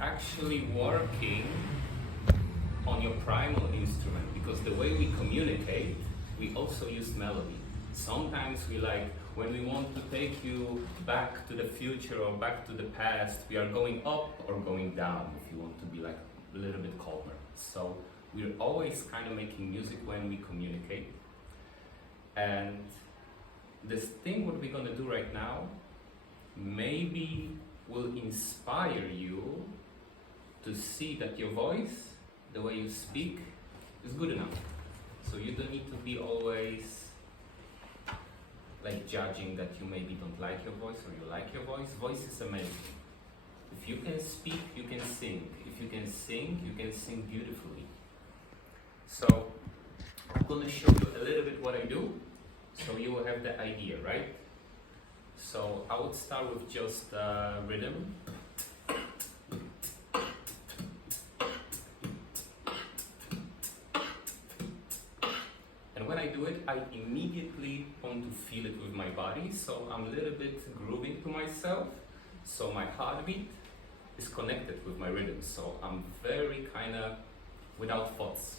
actually working on your primal instrument, because the way we communicate, we also use melody. Sometimes we like, when we want to take you back to the future or back to the past, we are going up or going down if you want to be like a little bit calmer. So we're always kind of making music when we communicate. And this thing what we're gonna do right now maybe will inspire you to see that your voice, the way you speak, is good enough. So you don't need to be always like judging that you maybe don't like your voice or you like your voice. Voice is amazing. If you can speak, you can sing. If you can sing, you can sing beautifully. So I'm gonna show you a little bit what I do, so you will have the idea, right? So I would start with just rhythm. And when I do it, I immediately want to feel it with my body. So I'm a little bit grooving to myself. So my heartbeat is connected with my rhythm. So I'm very kind of without thoughts.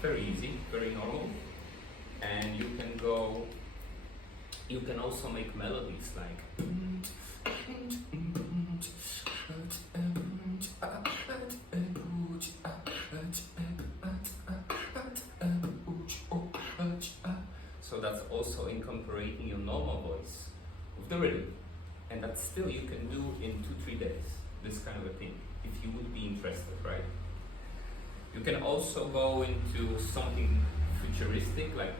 Very easy, very normal. And you can go, you can also make melodies like so that's also incorporating your normal voice with the rhythm. And that still you can do in 2-3 days, this kind of a thing, if you would be interested, right? You can also go into something futuristic, like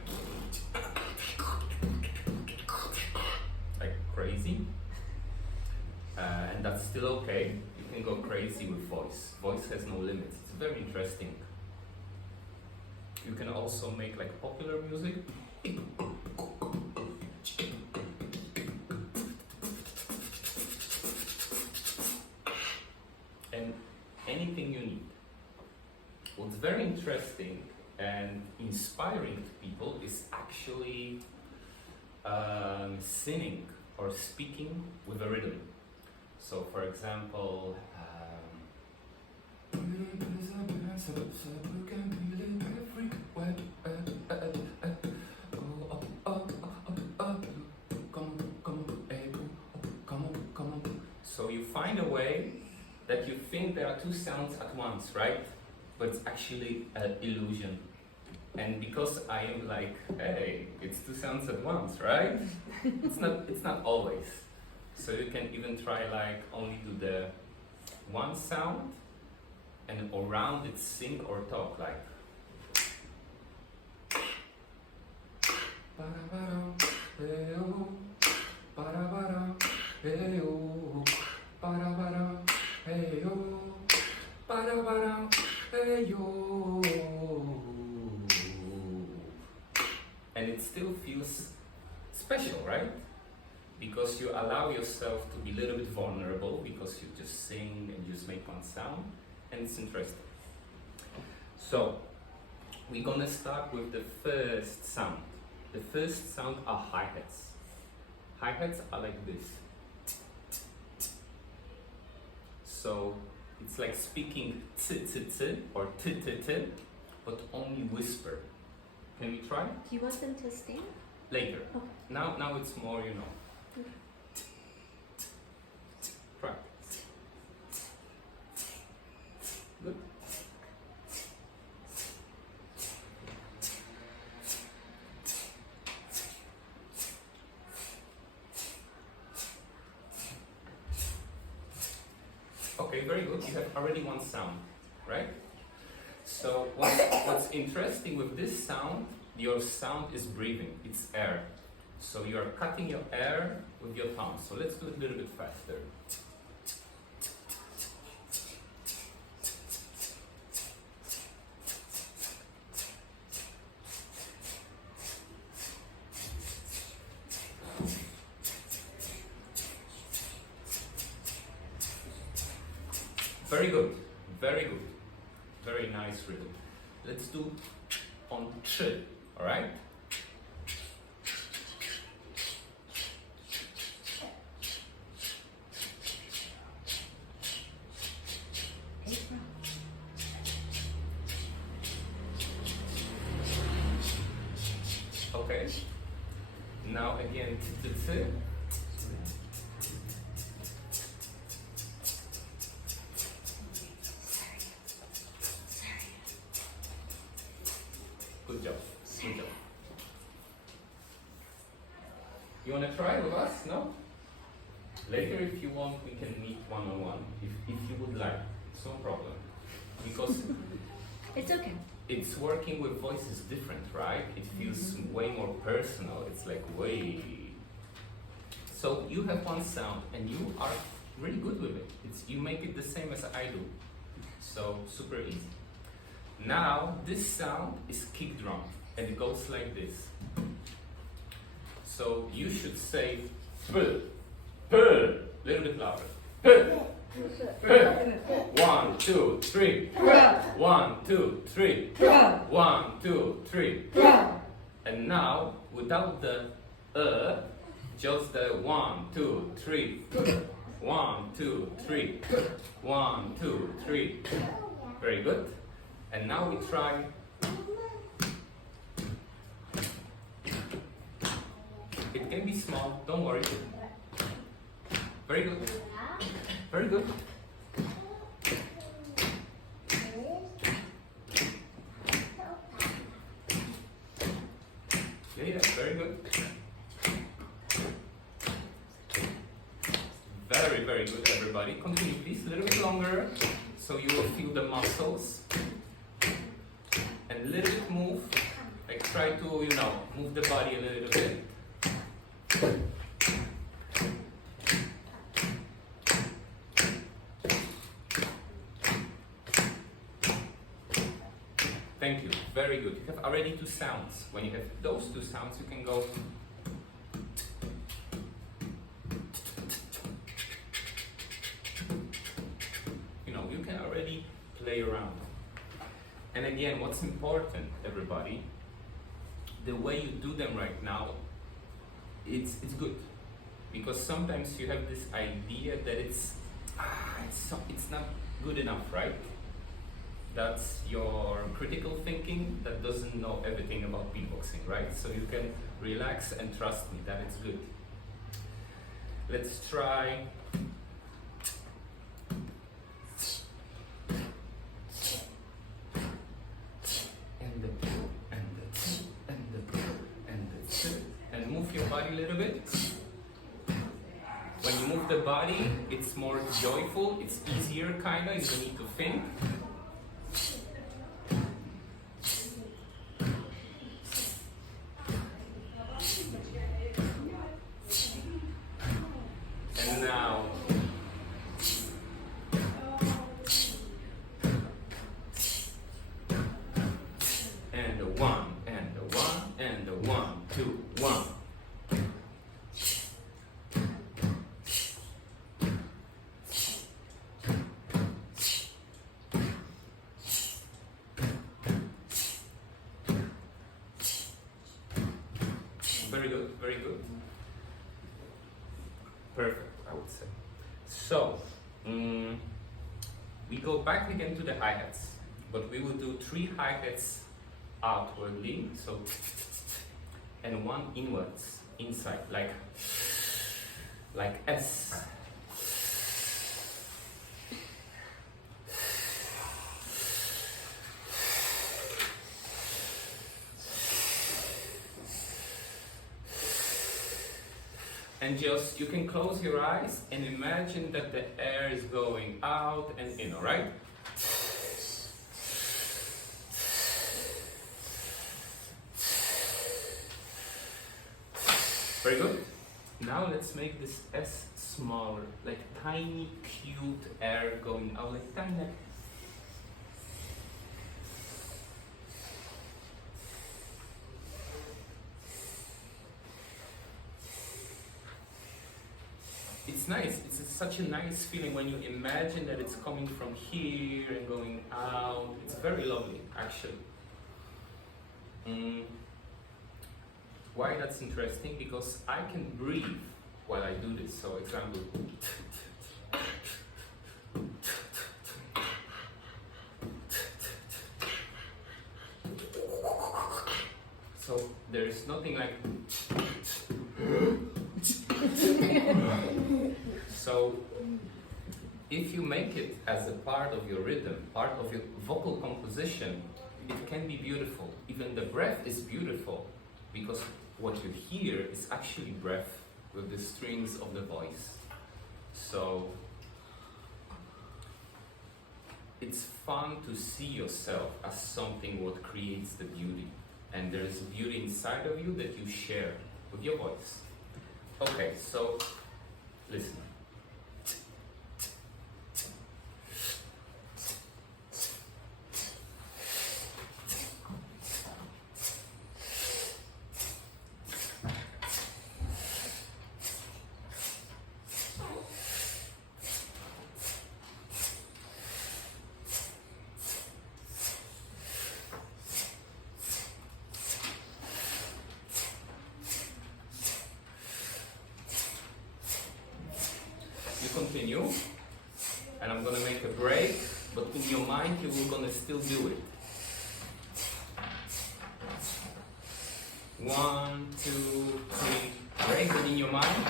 crazy, and that's still okay. You can go crazy with voice. Voice has no limits. It's very interesting. You can also make like popular music. And anything you need. What's very interesting and inspiring to people is actually singing or speaking with a rhythm. So for example, so you find a way that you think there are two sounds at once, right? But it's actually an illusion. And because I am like, hey, it's two sounds at once, right? It's not always. So you can even try like only do the one sound and around it sing or talk like. And it still feels special, right? Because you allow yourself to be a little bit vulnerable, because you just sing and just make one sound, and it's interesting. So we're gonna start with the first sound. The first sound are hi-hats. Hi-hats are like this. So it's like speaking t-t-t or t-t-t, but only whisper. Can we try? Do you want them to stand? Later. Okay. Now it's more, you know. Okay. Try. Good. Okay, very good. You have already one sound, right? So what's interesting with this sound, your sound is breathing, it's air. So you are cutting your air with your tongue. So let's do it a little bit faster. Very good, very good. Very nice rhythm. Let's do on on ch, alright? Okay. Now again, t, t, t. Good job. Good job. You want to try with us? No? Later, if you want, we can meet one-on-one. If you would like. It's no problem. Because It's okay. it's working with voices different, right? It feels way more personal. It's like way. So you have one sound and you are really good with it. You make it the same as I do. So super easy. Now this sound is kick drum and it goes like this. So you should say p, p, little bit louder. P, p. 1, 2, 3. 1, 2, 3. 1, 2, 3. And now without the just the 1, 2, 3. 1, 2, 3. 1, 2, 3. Very good. And now we try. It can be small, don't worry. Very good. Very good. Yeah, very good. Very, very good, everybody. Continue, please, a little bit longer, so you will feel the muscles. And a little bit move, like try to, move the body a little bit. Thank you, very good. You have already two sounds. When you have those two sounds, you can go. You can already play around. And again, what's important, everybody, the way you do them right now, it's good. Because sometimes you have this idea that it's not good enough, right? That's your critical thinking that doesn't know everything about beatboxing, right? So you can relax and trust me that it's good. Let's try. And move your body a little bit. When you move the body, it's more joyful, it's easier kinda, you don't need to think. And now, and the 1, and the 1, and the 1, 2, 1. Very good, very good. Perfect, I would say. So, we go back again to the hi-hats, but we will do 3 hi-hats outwardly, so, and 1 inwards, inside, like S. And just, you can close your eyes and imagine that the air is going out and in, alright? Very good. Now let's make this S smaller, like tiny, cute air going out, like tiny. It's nice. It's such a nice feeling when you imagine that it's coming from here and going out. It's very lovely, actually. Mm, why that's interesting? Because I can breathe while I do this. So example. So there is nothing like. So if you make it as a part of your rhythm, part of your vocal composition, it can be beautiful. Even the breath is beautiful because what you hear is actually breath with the strings of the voice. So it's fun to see yourself as something what creates the beauty. And there is a beauty inside of you that you share with your voice. Okay, so listen. Continue, and I'm gonna make a break, but in your mind you will gonna still do it. 1, 2, 3, break it in your mind.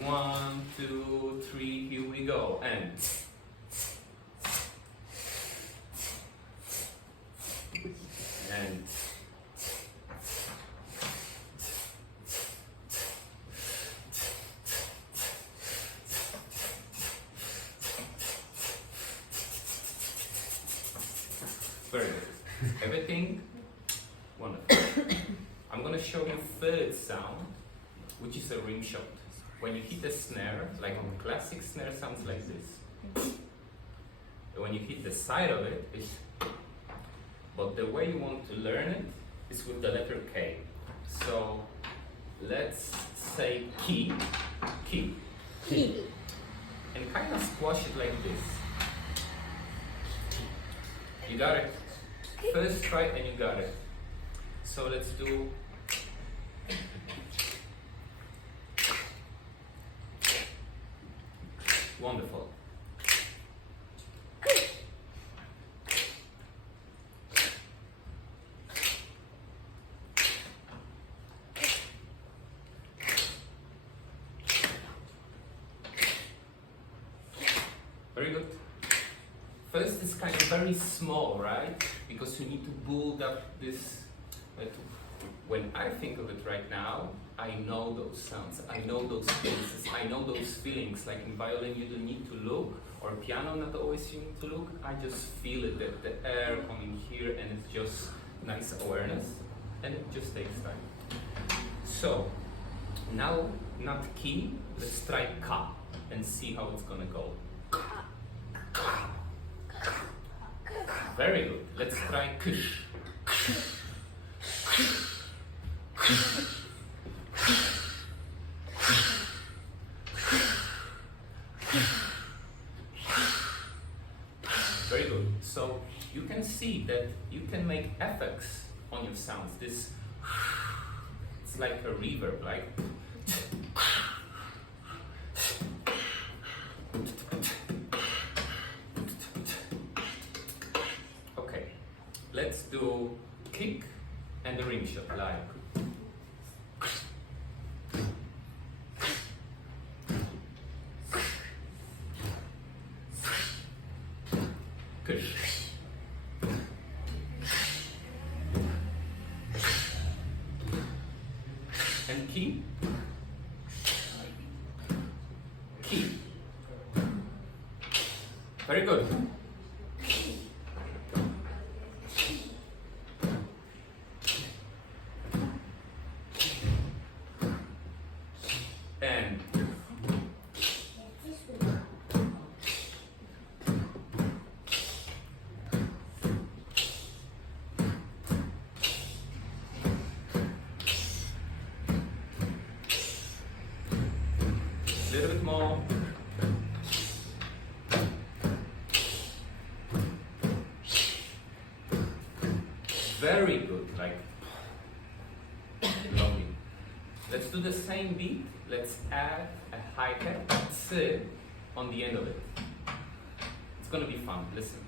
One, 2, 3, here we go, and very good. Everything wonderful. I'm gonna show you third sound, which is a rim shot. When you hit a snare, like a classic snare sounds like this. When you hit the side of it, it's. But the way you want to learn it is with the letter K. So let's say key, key, Key. and kind of squash it like this. You got it. First try and you got it. So let's do. Wonderful. Very good. First it's kind of very small, right? Because you need to build up this. When I think of it right now, I know those sounds, I know those spaces, I know those feelings. Like in violin, you don't need to look, or piano, not always you need to look. I just feel it, the air coming here, and it's just nice awareness, and it just takes time. So now, not key, let's try ka and see how it's gonna go. Very good. Let's try kush. Very good. So you can see that you can make effects on your sounds. This it's like a reverb, like okay. Let's do kick and the rim shot like. Kush. And key. Key. Very good. And a little bit more. Very good, like lovely. Let's do the same beat. Let's add a hi-hat tse on the end of it. It's gonna be fun. Listen.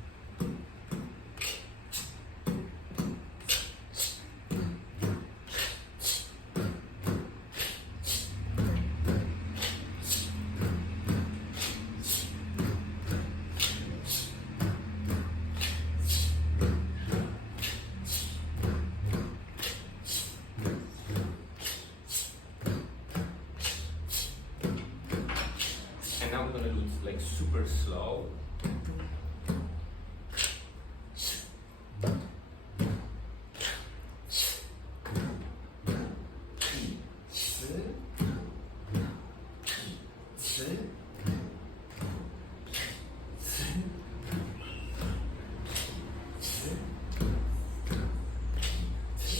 Now we're gonna do it like super slow.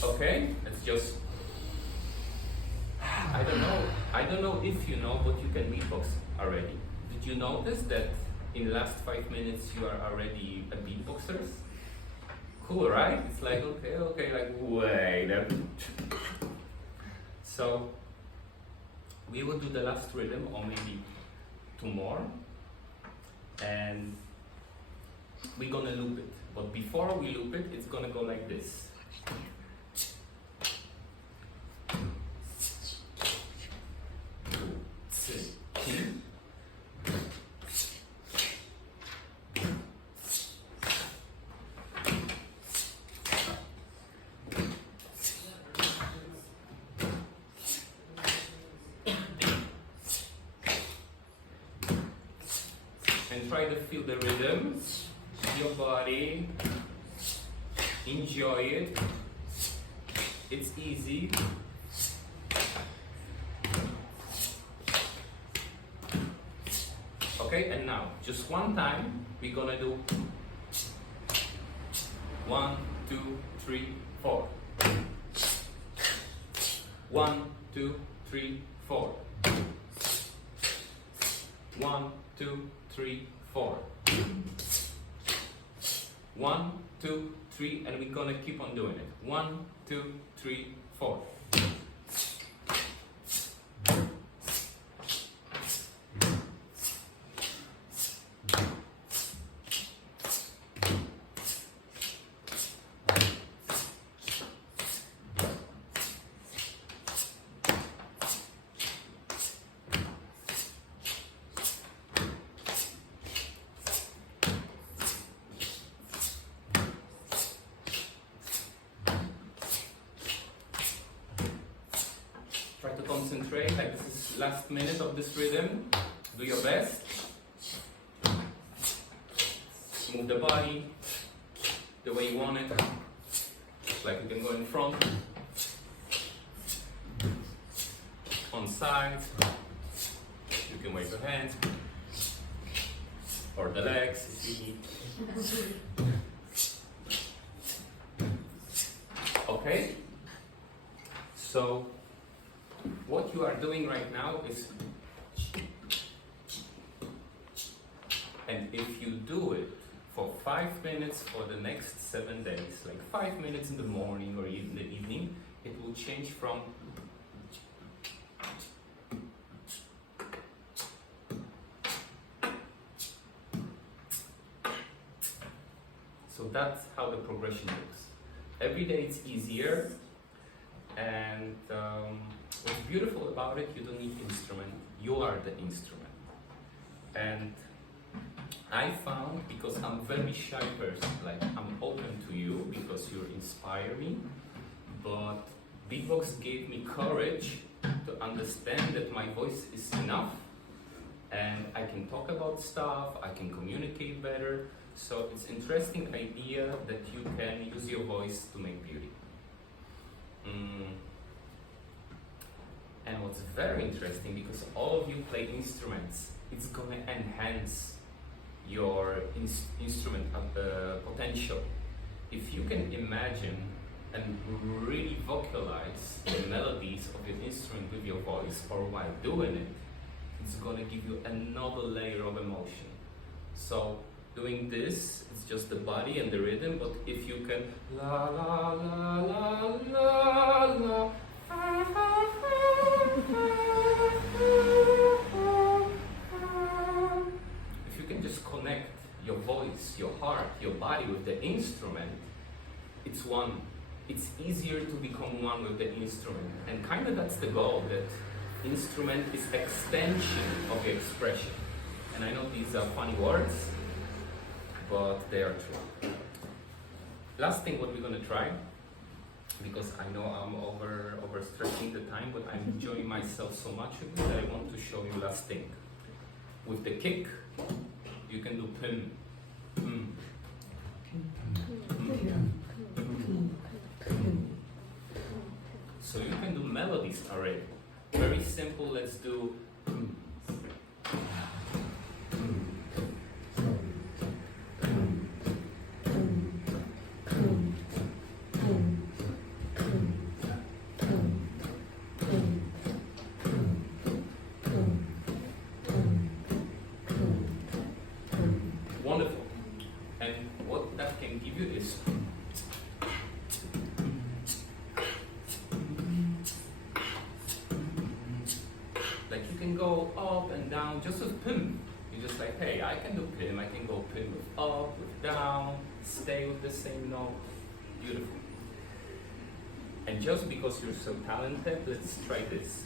Okay, let's just. I don't know if you know, but you can beatbox already. Did you notice that in the last 5 minutes you are already a beatboxer? Cool, right? It's like okay, like wait. So we will do the last rhythm, or maybe 2 more, and we're gonna loop it. But before we loop it, it's gonna go like this. And try to feel the rhythm, your body, enjoy it, it's easy. Okay, and now, just one time, we're gonna do 1, 2, 3, 4. 1, 2, 3, 4. 1, 2, 3, 4. 1, 2, 3, and we're gonna keep on doing it. 1, 2, 3, 4. Try to concentrate, like this is last minute of this rhythm. Do your best. Move the body the way you want it. Like you can go in front, on sides. You can wave your hands or the legs if you need. Okay? So what you are doing right now is, and if you do it for 5 minutes for the next 7 days, like 5 minutes in the morning or in the evening, it will change from so that's how the progression looks. Every day it's easier, and what's beautiful about it, you don't need instrument, you are the instrument. And I found, because I'm a very shy person, like I'm open to you because you inspire me, but beatbox gave me courage to understand that my voice is enough and I can talk about stuff, I can communicate better. So it's an interesting idea that you can use your voice to make beauty. And what's very interesting, because all of you play instruments, it's gonna enhance your instrument potential. If you can imagine and really vocalize the melodies of your instrument with your voice, or while doing it, it's gonna give you another layer of emotion. So doing this, it's just the body and the rhythm, but if you can la la la la la la, if you can just connect your voice, your heart, your body with the instrument, it's one. It's easier to become one with the instrument. And kind of that's the goal, that instrument is extension of your expression. And I know these are funny words, but they are true. Last thing what we're gonna try, because I know I'm overstretching the time, but I'm enjoying myself so much with it that I want to show you last thing. With the kick, you can do pim, pim, pim. So you can do melodies already. Very simple, let's do wonderful. And what that can give you is go up and down just with pim. You're just like, hey, I can do pim, I can go pim with up, with down, stay with the same note. Beautiful. And just because you're so talented, let's try this.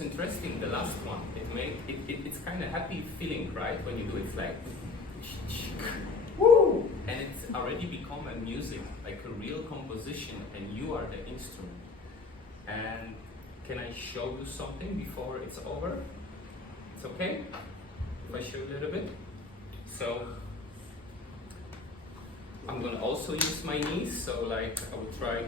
Interesting, the last one. It's kind of happy feeling, right? When you do it, it's like, woo! And it's already become a music, like a real composition, and you are the instrument. And can I show you something before it's over? It's okay if I show you a little bit? So I'm gonna also use my knees, so like I will try.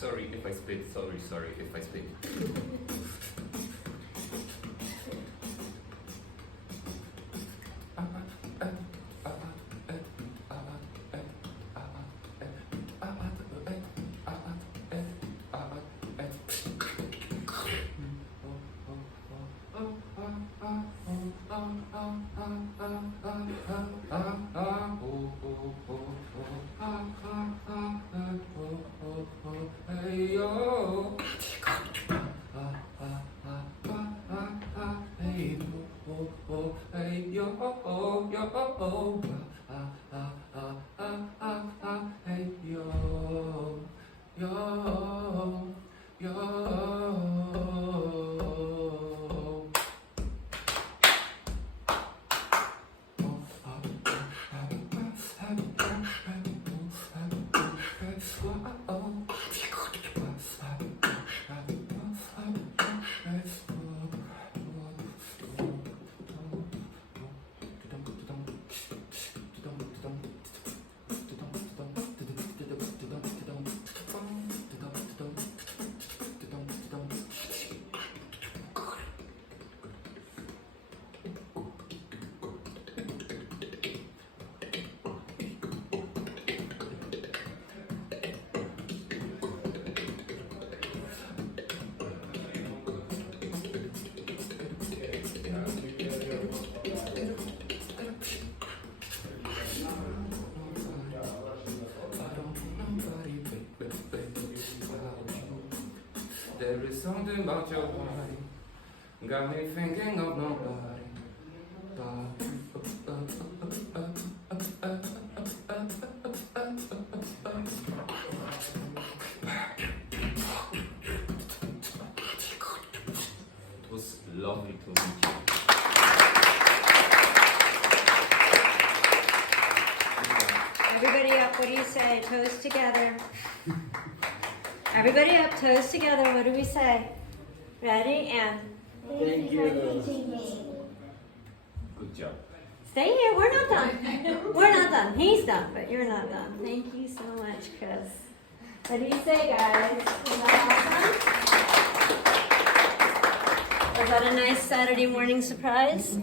Sorry if I spit, sorry if I spit. There is something about your body, got me thinking of nobody. It was lovely to meet you. Everybody up, what do you say? Toes together. Everybody up, toes together. What do we say? Ready? And Thank you. Good job. stay here. We're not done. We're not done. He's done, but you're not done. Thank you so much, Chris. What do you say, guys? Was that awesome? Was that a nice Saturday morning surprise?